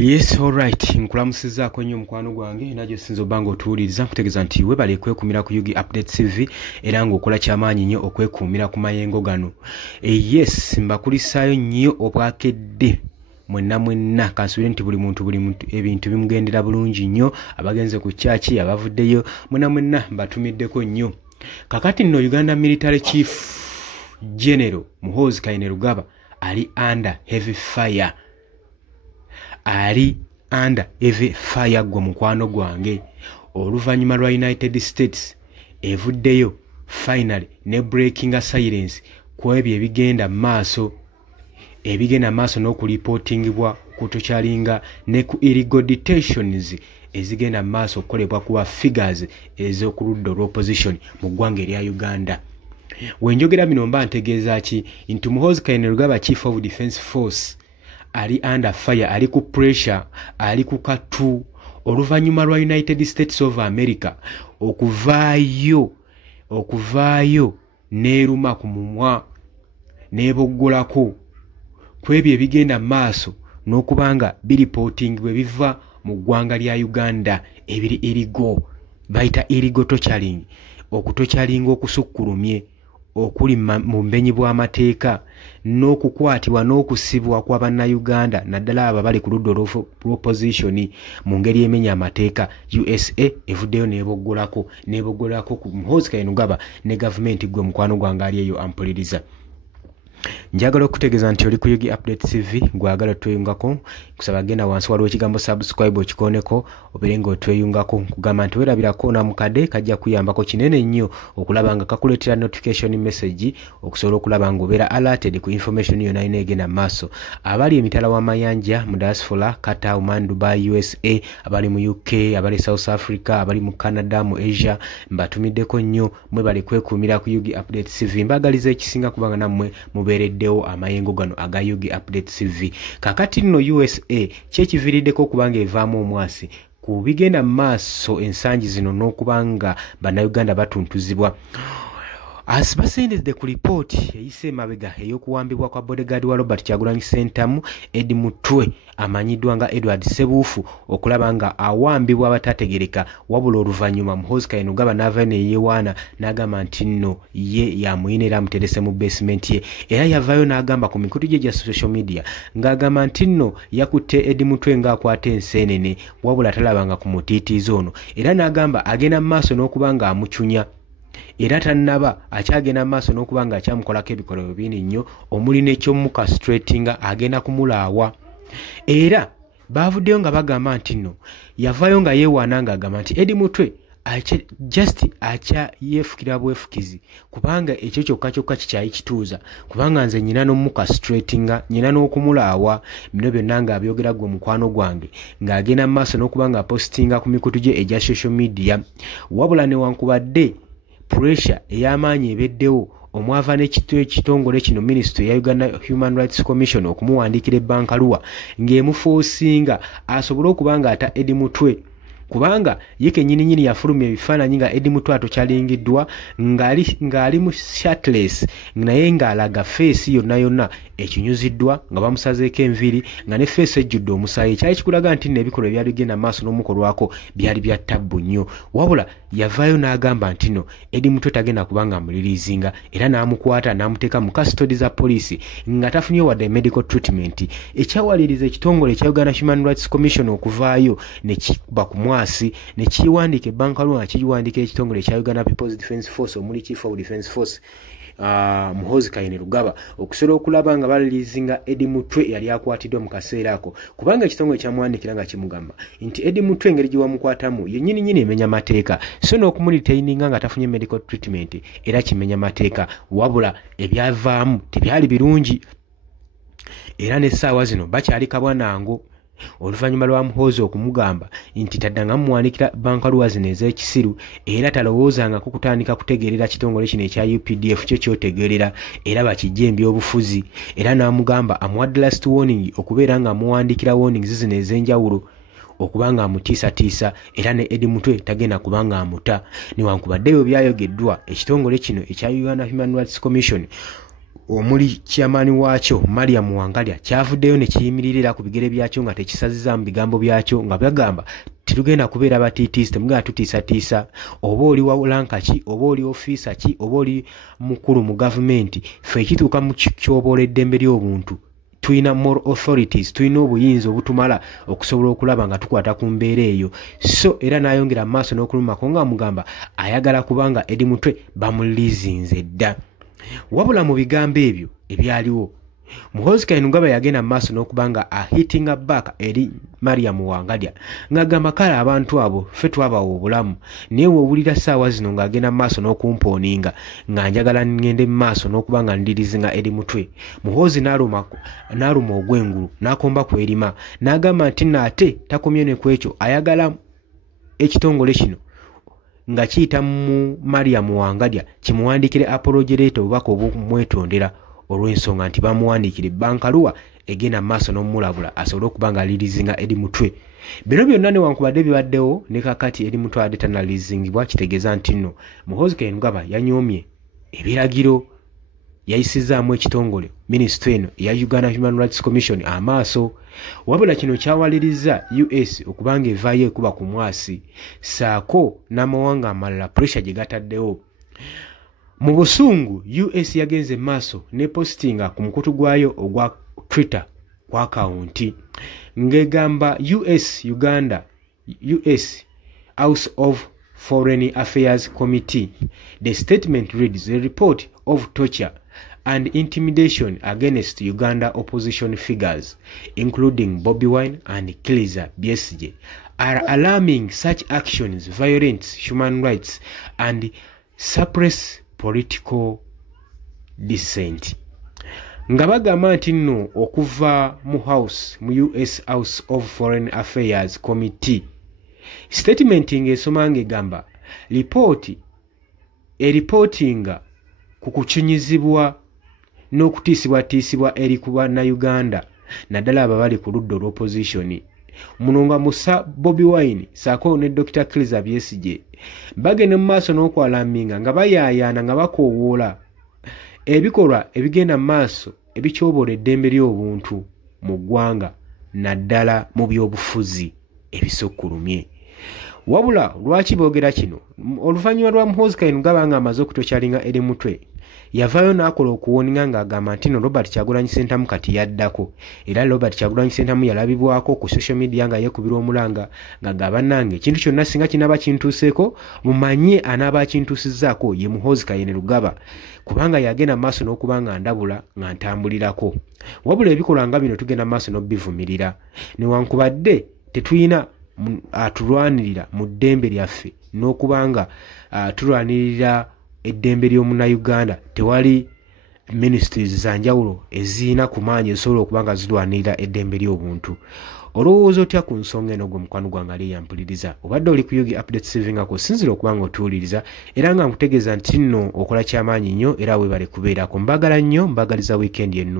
Yes, alright. Nkulamusizaako nnyo mukwano gwange najo sinzo bango otuwuliriza nkutegeeza nti webale kwekuumira ku Yugi Update TV era ng'okola kyamaanyi nnyo okwekuumira ku mayengo gano. Yes, mbakulisaayo nnyo obwakedde mwenna kansubire nti buli muntu ebintu bimugendera bulungi nnyo, abagenze ku chaachi abavuddeyo mwenna mbatumiddeko nnyo. Kakati nno Uganda Military Chief General Muhoozi Kainerugaba ali under heavy fire. Ali under heavy fire gwe mukwano gwange oluvannyuma lwa United States evuddeyo finally ne breaking a silence ku ebyo ebigenda maaso n'okulipotingibwa kutokyalinga ne ku illegal detentions ezigenda maaso okukolebwa kuba figures ez'okuludda olw'opposition mu ggwanga erya Uganda. Wenjogera bino mba ntegeeza ki nti Muhoozi Kainerugaba Chief of Defence Force ali under fire, ali ku pressure, ali ku katu oluvannyuma lwa United States of America okuvaayo neeruma ku mumwa neeboggolako kwebyo ebigenda maaso n'okubanga biripotingibwe biva mu ggwanga lya Uganda ebiri illegal, bayita illegal torturing, okutokyalinga okusukkulumye okuli mu mbenyi bw'amateeka n'okukwatibwa n'okusibwa kwa bannayuganda naddala abo bali ku ludda olw'opposition mu ngeri emenya amateeka. USA evuddeyo neeboggolako ku Muhoozi Kainerugaba ne gavumenti gwe mukwano gwange ali eyo ampuliriza. Njagala okutegeeza nti oli ku Yugi Update TV gwagala tweyungako kusaba genda wansi waliwo ekigambo subscribe okikoneko obeere ng'otweyungako kugamba nti weerabirako na mukadde kajja kuyambako kinene nnyo okulaba nga kakuleetera notification message okusobola okulaba ng'obeera alerted ku information yonna egenda maaso. Abali emitala w'amayanja mu diaspora Qatar, Oman, Dubai, USA, abali mu UK, abali South Africa, abali mu Canada, mu Asia, mbatumiddeko nnyo mwebale kwekuumira ku Yugi Update TV. Mbagaliza ekisinga kubanga nammwe mubeereddewo amayengo gano aga Yugi Update TV. Kakati nno USA kyekiviiriddeko okubanga evaamu omwasi ku bigenda maaso ensangi zino n'okubanga bannayuganda batuntuzibwa. As basendedde ku lipooti eyise emabega ey'okuwambibwa kwa bodyguard wa Robert Kyagulanyi Ssentamu Edi Mutwe amanyiddwa nga Edward Ssebuufu okulaba nga awambibwa abatategereka, wabula oluvannyuma Muhoozi Kainerugaba n'avaayo ne yeewaana n'agamba nti nno ye yamuyina era amuterese mu basement ye, era yavaayo n'agamba ku mikutu gye gya social media ng'agamba nti nno yakutte Edi Mutwe ng'akwata enseenene wabula talabanga ku mutiitiizi ono, era n'agamba agenda mu maaso n'okuba nga amucunya era tannaba akyagenda maaso n'okuba nga akyamukolako ebikolwa bingi nnyo omuli n'ekyomukastratinga agenda kumulaawa. Era baavuddeyo nga bagamba nti nno yavaayo nga yeewaana ng'agamba nti Edi Mutwe yeefukira bwefukizi kubanga ekyo kyokka kikyayi kituuza kubanga nze nyina n'omukastratinga, nyina n'okumulaawa. Bino byonna ng'abyogera gwe mukwano gwange ng'agenda maaso n'okuba nga apostinga ku mikutu gye egya social media, wabula newankubadde pressure ey'amaanyi ebeddewo omwava n'ekitongole kino Ministry ya Uganda Human Rights Commission okumuwandiikira ebbankaluwa ng'emufoosinga asobole okuba nga ata Edi Mutwe kubanga ye kennyini yafulumya ebifaananyi nga Edi Mutwe atokyalingiddwa ng'ali mu shirtless naye ng'alaga feesi yonna ekinyuziddwa nga bamusazeeko enviiri nga ne feesi ejjudde omusaayi. Kyali kikulaga nti nno ebikolwa ebyali bigenda maaso n'omukolwako byali bya ttabbu nnyo, wabula yavaayo n'agamba nti nno Edi Mutwe tagenda kubanga amuliriizinga era n'amukwata n'amuteeka mu custody za poliisi nga tafunye wadde medical treatment. Ekyawaliriza ekitongole ekya Uganda Human Rights Commission okuvaayo ne kiba ku mwasi ne kiwandiika ebbankaluwa nga kiwandiika ekitongole ekya Uganda People's Defence Force omuli Chief of Defence Force Muhoozi Kainerugaba okusobola okulaba nga baliriizinga Edi Mutwe yali akwatiddwa mu kaseera ako, kubanga ekitongole kyamuwandiikira nga kimugamba nti Edi Mutwe engeri gye wamukwatamu ye nnyini emenya mateeka, so n'okumulitaininga nga tafunye medical treatment era kimenya mateeka, wabula ebyavaamu tebyali birungi era n'essaawa zino bakyali kabwanango. Oluvannyuma lwa Muhoozi okumugamba nti taddanga mumuwandiikira bankaluwa zino ez'ekisiru era talowoozangako kutandika kutegeerera kitongole kino ekya UPDF kyo kyotegeerera era bakijja ebyobufuzi, era n'amugamba amuwadde last warning okubeera nga amuwandiikira warnings zino ez'enjawulo okubanga amutiisatiisa era ne Edi Mutwe tagenda kubanga amuta. Newankubadde ebyo byayogeddwa ekitongole kino ekya Uganda Human Rights Commission omuli chairman waakyo Maria Muwangalya kyavuddeyo ne kiyimirira ku bigere byakyo nga tekisaziza mu bigambo byakyo nga bagamba tetugenda kubeera batiitiisi, temugenda tutiisatiisa, oba oli walanka ki, oba oli ofiisa ki, oba oli mukulu mu gavumenti, ffe ekituuka mu kyoboola eddembe ly'obuntu tuyina moral authorities, tuyina obuyinza obutumala okusobola okulaba nga tukwata ku mbeera eyo. So era n'ayongera mu maaso n'okulumako nga mugamba ayagala kubanga Eddie Mutwe bamulizinze dda. Wabula mu bigambo ebyo ebyaliwo Muhoozi Kainerugaba yagenda mu maaso n'okubanga ahitinga back eri Maria Muwangalya ng'agamba kale abantu abo ffe twabawa obulamu naye wowulira ssaawa zino ng'agenda mu maaso n'okumpooninga nga njagala ngende mu maaso n'okubanga ndirizinga Eddie Mutwe. Muhoozi n'aluma ogw'engulu n'akomba kwerima n'agamba nti naate takomye ne ku ekyo ayagala ekitongole kino nga kiyita mu Maria Muwangalya kimuwandiikire apology letter obubaka obumwetondera olw'ensonga nti bamuwandiikire bankaluwa egenda maaso n'omulabula asobole okuba nga alirizinga Eddie Mutwe. Bino byonna newankubadde bibaddewo ne kakati Eddie Mutwe adde tanalizingibwa, kitegeeza nti nno Muhoozi Kainerugaba yanyoomye ebiragiro yayisizaamu ekitongole minisitule eno eya Uganda Human Rights Commission amaaso. Wabula kino kyawaliriza US okubanga evaayo ekuba ku mwasi saako n'amawanga amalala pressure gye gataddewo. Mu busungu US yagenze maaso ne postinga ku mukutu gwayo ogwa Twitter kwa akaunti ngegamba US House of Foreign Affairs Committee. The statement reads, "The report of torture and intimidation against Uganda opposition figures, including Bobi Wine and Kizza Besigye, are alarming. Such actions violate human rights and suppress political dissent." Nga bagamba nti nno okuva mu US House of Foreign Affairs Committee statement ng'esoma ng'egamba eripotinga ku kukinyizibwa n'okutiisibwatiisibwa eri ku bannayuganda naddala abo bali ku ludda olw'opposition muno nga Musa Bobi Wine saako ne Dr. Kizza Besigye bagenda mu maaso n'okwalaminga nga bayaayaana nga bakoowoola ebikolwa ebigenda mu maaso ebikyoboola eddembe ly'obuntu mu ggwanga naddala mu by'obufuzi ebisukkulumye. Wabula lwaki boogera kino? Oluvannyuma lwa Muhoozi Kainerugaba nga amaze okutokyalinga Eddie Mutwe yavaayo n'akola okuwoninga ng'agamba nti no Robert Kyagulanyi Ssentamu kati yaddako, era Robert Kyagulanyi Ssentamu yalabibwako ku social media nga yeekubira omulanga ng'agamba nange ekintu kyonna singa kinaaba kintuuseeko mumanye anaaba akintuusizzaako ye Muhoozi Kainerugaba kubanga yagenda mu maaso n'okuba nga ndabula nga ntambulirako. Wabula ebikolwa nga bino tugenda mu maaso n'obivumirira newankubadde tetuyina atulwanirira mu ddembe lyaffe n'okubanga tulwanirira eddembe ly'omunnayuganda tewali ministries za njawulo ezirina ku maanyi ezisobola okuba nga zirwanirira eddembe ly'obuntu. Olowooza otya ku nsonga eno gwe mukwano gwange ali eyampuliriza? Obadde oli ku Yogi Update Savingako sinzira okuba nga otuwuliriza era nga nkutegeeza nti nno okola kyamaanyi nnyo era weebale kubeerako. Mbagala nnyo, mbagaliza weekend ennungi.